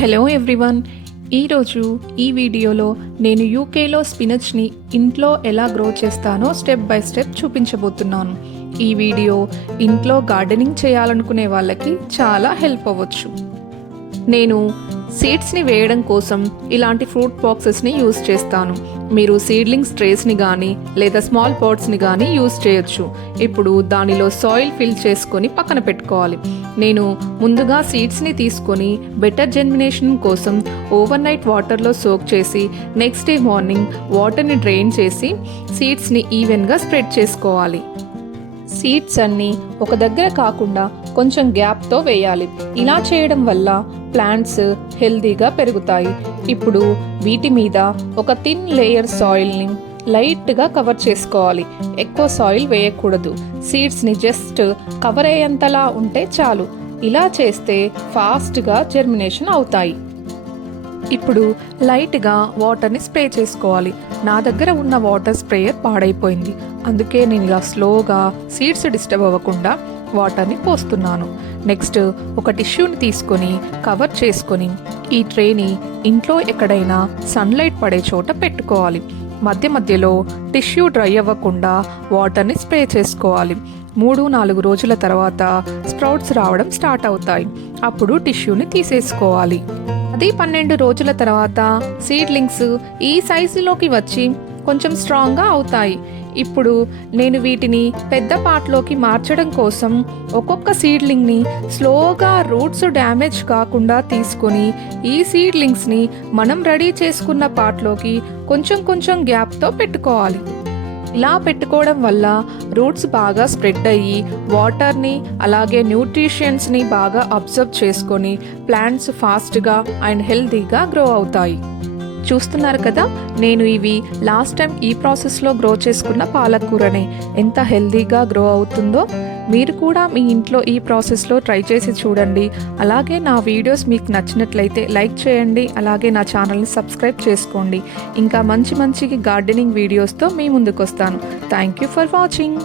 Hello everyone, ఈరోజు ఈ వీడియోలో నేను యూకేలో స్పినచ్ని ఇంట్లో ఎలా గ్రో చేస్తానో స్టెప్ బై స్టెప్ చూపించబోతున్నాను. ఈ వీడియో ఇంట్లో గార్డెనింగ్ చేయాలనుకునే వాళ్ళకి చాలా హెల్ప్ అవ్వచ్చు. నేను సీడ్స్ని వేయడం కోసం ఇలాంటి ఫ్రూట్ బాక్సెస్ని యూస్ చేస్తాను. మీరు సీడ్లింగ్స్ ట్రేస్ని కానీ లేదా స్మాల్ పాట్స్ని కానీ యూస్ చేయొచ్చు. ఇప్పుడు దానిలో సాయిల్ ఫిల్ చేసుకొని పక్కన పెట్టుకోవాలి. నేను ముందుగా సీడ్స్ని తీసుకొని బెటర్ జెర్మినేషన్ కోసం ఓవర్ నైట్ వాటర్లో సోక్ చేసి నెక్స్ట్ డే మార్నింగ్ వాటర్ని డ్రైన్ చేసి సీడ్స్ని ఈవెన్గా స్ప్రెడ్ చేసుకోవాలి. సీడ్స్ అన్నీ ఒక దగ్గర కాకుండా కొంచెం గ్యాప్తో వేయాలి. ఇలా చేయడం వల్ల ప్లాంట్స్ హెల్తీగా పెరుగుతాయి. ఇప్పుడు వీటి మీద ఒక థిన్ లేయర్ సాయిల్ని లైట్గా కవర్ చేసుకోవాలి. ఎక్కువ సాయిల్ వేయకూడదు. సీడ్స్ని జస్ట్ కవర్ అయ్యేంతలా ఉంటే చాలు. ఇలా చేస్తే ఫాస్ట్గా జెర్మినేషన్ అవుతాయి. ఇప్పుడు లైట్గా వాటర్ని స్ప్రే చేసుకోవాలి. నా దగ్గర ఉన్న వాటర్ స్ప్రేయర్ పాడైపోయింది, అందుకే నేను ఇలా స్లోగా సీడ్స్ డిస్టర్బ్ అవ్వకుండా వాటర్ని పోస్తున్నాను. నెక్స్ట్ ఒక టిష్యూని తీసుకొని కవర్ చేసుకొని ఈ ట్రేని ఇంట్లో ఎక్కడైనా సన్లైట్ పడే చోట పెట్టుకోవాలి. మధ్య మధ్యలో టిష్యూ డ్రై అవ్వకుండా వాటర్ని స్ప్రే చేసుకోవాలి. 3-4 రోజుల తర్వాత స్ప్రౌట్స్ రావడం స్టార్ట్ అవుతాయి. అప్పుడు టిష్యూని తీసేసుకోవాలి. 12 రోజుల తర్వాత సీడ్లింగ్స్ ఈ సైజులోకి వచ్చి కొంచెం స్ట్రాంగ్గా అవుతాయి. ఇప్పుడు నేను వీటిని పెద్ద పాట్లోకి మార్చడం కోసం ఒక్కొక్క సీడ్లింగ్ని స్లోగా రూట్స్ డ్యామేజ్ కాకుండా తీసుకొని ఈ సీడ్లింగ్స్ని మనం రెడీ చేసుకున్న పాట్లోకి కొంచెం కొంచెం గ్యాప్తో పెట్టుకోవాలి. ఇలా పెట్టుకోవడం వల్ల రూట్స్ బాగా స్ప్రెడ్ అయ్యి వాటర్ని అలాగే న్యూట్రిషన్స్ని బాగా అబ్జర్వ్ చేసుకొని ప్లాంట్స్ ఫాస్ట్గా అండ్ హెల్తీగా గ్రో అవుతాయి. చూస్తున్నారు కదా, నేను ఇవి లాస్ట్ టైం ఈ ప్రాసెస్లో గ్రో చేసుకున్న పాలకూరనే. ఎంత హెల్తీగా గ్రో అవుతుందో. మీరు కూడా మీ ఇంట్లో ఈ ప్రాసెస్లో ట్రై చేసి చూడండి. అలాగే నా వీడియోస్ మీకు నచ్చినట్లయితే లైక్ చేయండి. అలాగే నా ఛానల్ని సబ్స్క్రైబ్ చేసుకోండి. ఇంకా మంచి మంచి గార్డెనింగ్ వీడియోస్తో మీ ముందుకు వస్తాను. Thank you for watching.